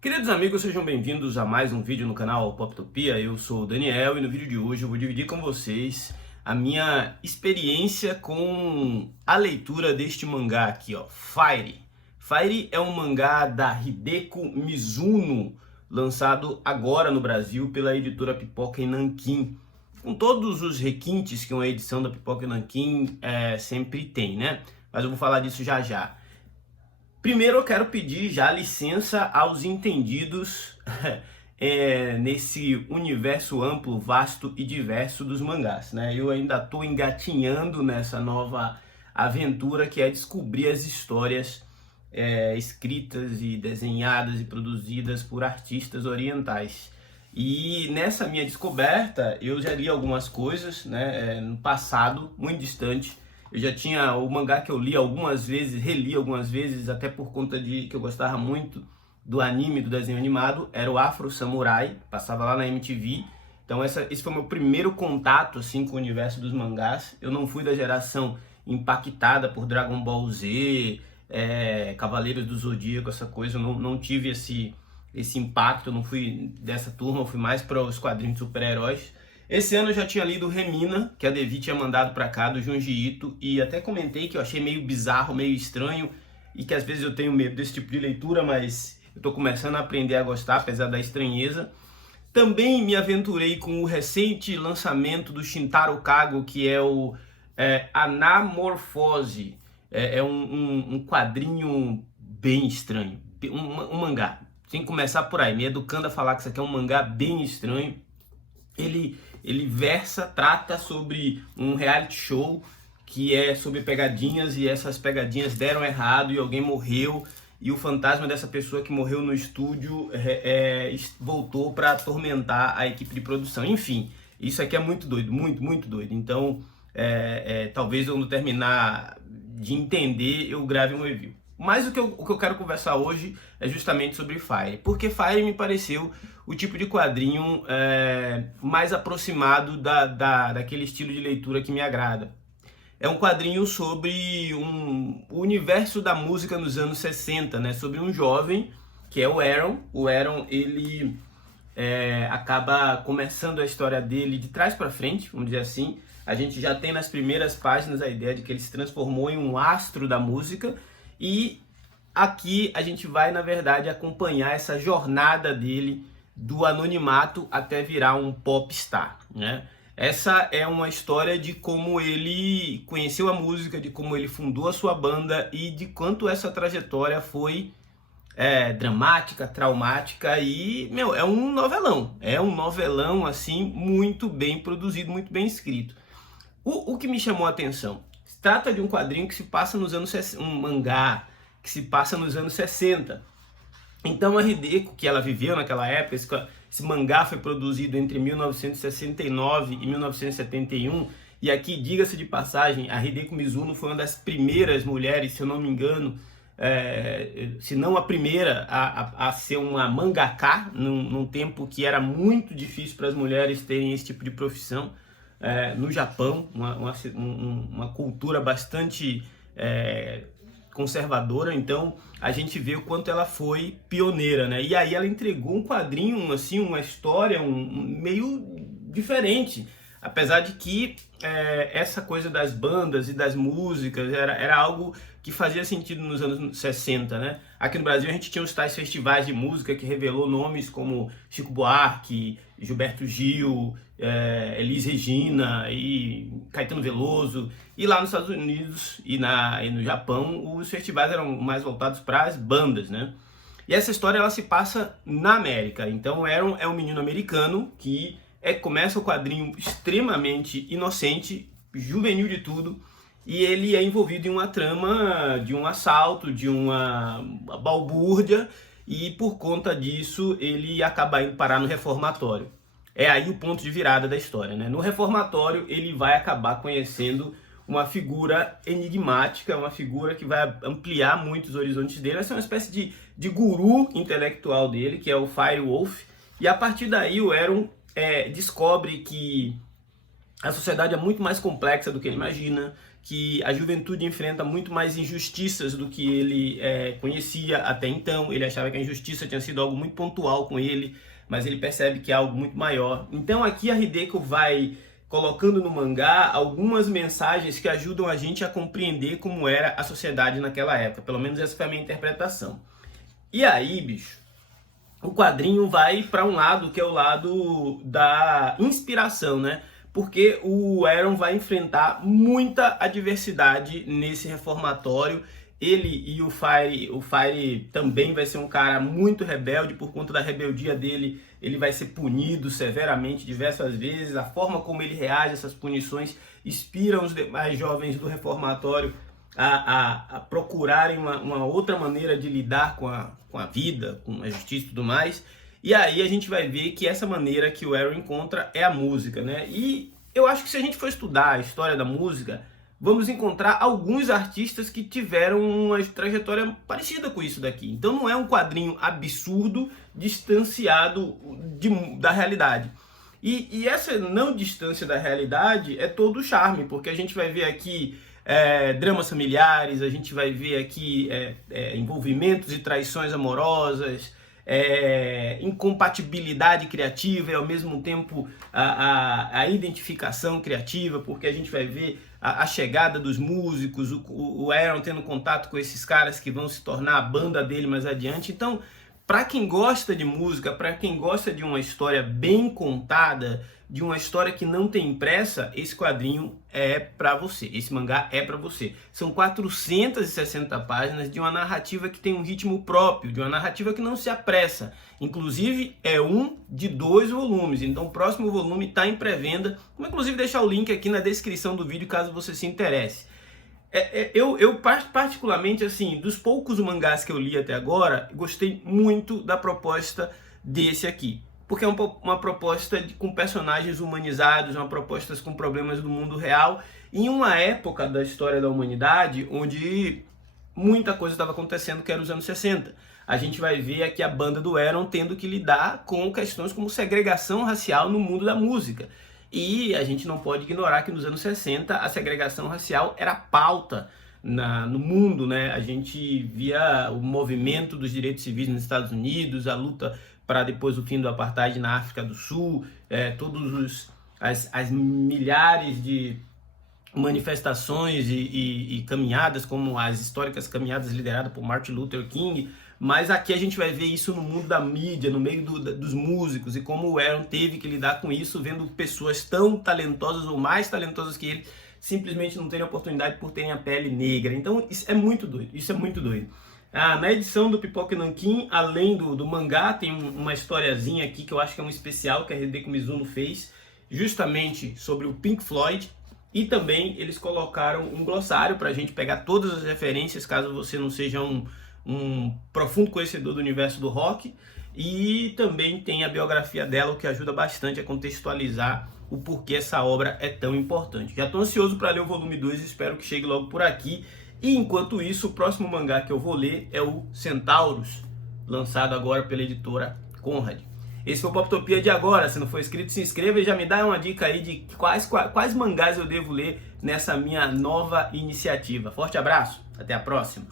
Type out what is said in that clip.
Queridos amigos, sejam bem-vindos a mais um vídeo no canal Poptopia. Eu sou o Daniel e no vídeo de hoje eu vou dividir com vocês a minha experiência com a leitura deste mangá aqui, ó, Fire. Fire é um mangá da Hideko Mizuno, lançado agora no Brasil pela editora Pipoca e Nanquim, com todos os requintes que uma edição da Pipoca e Nanquim sempre tem, né? Mas eu vou falar disso já já. Primeiro eu quero pedir já licença aos entendidos nesse universo amplo, vasto e diverso dos mangás, né? Eu ainda estou engatinhando nessa nova aventura que é descobrir as histórias escritas e desenhadas e produzidas por artistas orientais. E nessa minha descoberta eu já li algumas coisas, né, no passado, muito distante. Eu já tinha o mangá que eu li algumas vezes, reli algumas vezes, até por conta de que eu gostava muito do anime, do desenho animado, era o Afro Samurai, passava lá na MTV. Então esse foi o meu primeiro contato assim, com o universo dos mangás. Eu não fui da geração impactada por Dragon Ball Z, Cavaleiros do Zodíaco, essa coisa, eu não tive esse impacto, eu não fui dessa turma, eu fui mais para os quadrinhos de super-heróis. Esse ano eu já tinha lido Remina, que a Devi tinha mandado para cá, do Junji Ito, e até comentei que eu achei meio bizarro, meio estranho, e que às vezes eu tenho medo desse tipo de leitura, mas eu tô começando a aprender a gostar, apesar da estranheza. Também me aventurei com o recente lançamento do Shintaro Kago, que é o Anamorfose. É um quadrinho bem estranho, um mangá. Tem que começar por aí, me educando a falar que isso aqui é um mangá bem estranho. Ele trata sobre um reality show que é sobre pegadinhas, e essas pegadinhas deram errado e alguém morreu, e o fantasma dessa pessoa que morreu no estúdio voltou para atormentar a equipe de produção. Enfim, isso aqui é muito doido, muito doido. Então, talvez eu, não terminar de entender, eu grave um review. Mas o que eu quero conversar hoje é justamente sobre Fire, porque Fire me pareceu o tipo de quadrinho mais aproximado daquele estilo de leitura que me agrada. É um quadrinho sobre o universo da música nos anos 60, né? Sobre um jovem, que é o Aaron. O Aaron, ele acaba começando a história dele de trás para frente, vamos dizer assim. A gente já tem nas primeiras páginas a ideia de que ele se transformou em um astro da música, e aqui a gente vai, na verdade, acompanhar essa jornada dele do anonimato até virar um popstar, né? Essa é uma história de como ele conheceu a música, de como ele fundou a sua banda e de quanto essa trajetória foi dramática, traumática e, é um novelão. É um novelão, assim, muito bem produzido, muito bem escrito. O que me chamou a atenção? Se trata de um quadrinho que se passa nos anos 60, um mangá que se passa nos anos 60. Então a Hideko, que ela viveu naquela época, esse mangá foi produzido entre 1969 e 1971, e aqui, diga-se de passagem, a Hideko Mizuno foi uma das primeiras mulheres, se eu não me engano, se não a primeira a ser uma mangaka, num tempo que era muito difícil para as mulheres terem esse tipo de profissão. No Japão, uma cultura bastante conservadora, então a gente vê o quanto ela foi pioneira, né? E aí ela entregou um quadrinho, assim, uma história meio diferente, apesar de que essa coisa das bandas e das músicas era algo que fazia sentido nos anos 60, né? Aqui no Brasil a gente tinha os tais festivais de música que revelou nomes como Chico Buarque, Gilberto Gil, Elis Regina e Caetano Veloso. E lá nos Estados Unidos e no Japão, os festivais eram mais voltados para as bandas, né? E essa história ela se passa na América. Então Aaron é um menino americano que começa o quadrinho extremamente inocente, juvenil de tudo, e ele é envolvido em uma trama de um assalto, de uma balbúrdia, e por conta disso ele acaba indo parar no reformatório. É aí o ponto de virada da história, né? No reformatório ele vai acabar conhecendo uma figura enigmática, uma figura que vai ampliar muito os horizontes dele. Essa é uma espécie de guru intelectual dele, que é o Firewolf, e a partir daí o Aaron descobre que a sociedade é muito mais complexa do que ele imagina, que a juventude enfrenta muito mais injustiças do que ele conhecia até então. Ele achava que a injustiça tinha sido algo muito pontual com ele, mas ele percebe que é algo muito maior. Então aqui a Hideko vai colocando no mangá algumas mensagens que ajudam a gente a compreender como era a sociedade naquela época. Pelo menos essa foi a minha interpretação. E aí, bicho, o quadrinho vai para um lado que é o lado da inspiração, né? Porque o Aaron vai enfrentar muita adversidade nesse reformatório. Ele e o Fire também vai ser um cara muito rebelde. Por conta da rebeldia dele, ele vai ser punido severamente diversas vezes. A forma como ele reage a essas punições inspira os demais jovens do reformatório a procurarem uma outra maneira de lidar com a vida, com a justiça e tudo mais. E aí a gente vai ver que essa maneira que o Aaron encontra é a música, né? E eu acho que se a gente for estudar a história da música, vamos encontrar alguns artistas que tiveram uma trajetória parecida com isso daqui. Então não é um quadrinho absurdo, distanciado da realidade. E essa não distância da realidade é todo o charme, porque a gente vai ver aqui dramas familiares, a gente vai ver aqui envolvimentos e traições amorosas, incompatibilidade criativa e ao mesmo tempo a identificação criativa, porque a gente vai ver a chegada dos músicos, o Aaron tendo contato com esses caras que vão se tornar a banda dele mais adiante. Então, para quem gosta de música, para quem gosta de uma história bem contada, de uma história que não tem pressa, esse quadrinho é para você, esse mangá é para você. São 460 páginas de uma narrativa que tem um ritmo próprio, de uma narrativa que não se apressa. Inclusive é um de 2 volumes, então o próximo volume está em pré-venda. Vou inclusive deixar o link aqui na descrição do vídeo caso você se interesse. Eu particularmente, assim, dos poucos mangás que eu li até agora, gostei muito da proposta desse aqui. Porque é uma proposta com personagens humanizados, uma proposta com problemas do mundo real, em uma época da história da humanidade onde muita coisa estava acontecendo, que era os anos 60. A gente vai ver aqui a banda do Aaron tendo que lidar com questões como segregação racial no mundo da música. E a gente não pode ignorar que nos anos 60 a segregação racial era pauta no mundo, né? A gente via o movimento dos direitos civis nos Estados Unidos, a luta para depois o fim do apartheid na África do Sul, todos as milhares de manifestações e caminhadas, como as históricas caminhadas lideradas por Martin Luther King. Mas aqui a gente vai ver isso no mundo da mídia, no meio dos músicos, e como o Aaron teve que lidar com isso, vendo pessoas tão talentosas ou mais talentosas que ele simplesmente não terem oportunidade por terem a pele negra. Então isso é muito doido, isso é muito doido. Na edição do Pipoca Nanquim, além do mangá, tem uma historiazinha aqui que eu acho que é um especial que a Hideko Mizuno fez, justamente sobre o Pink Floyd, e também eles colocaram um glossário para a gente pegar todas as referências, caso você não seja um profundo conhecedor do universo do rock, e também tem a biografia dela, o que ajuda bastante a contextualizar o porquê essa obra é tão importante. Já estou ansioso para ler o volume 2 e espero que chegue logo por aqui. E enquanto isso, o próximo mangá que eu vou ler é o Centauros, lançado agora pela editora Conrad. Esse foi o Poptopia de agora. Se não for inscrito, se inscreva e já me dá uma dica aí de quais mangás eu devo ler nessa minha nova iniciativa. Forte abraço, até a próxima!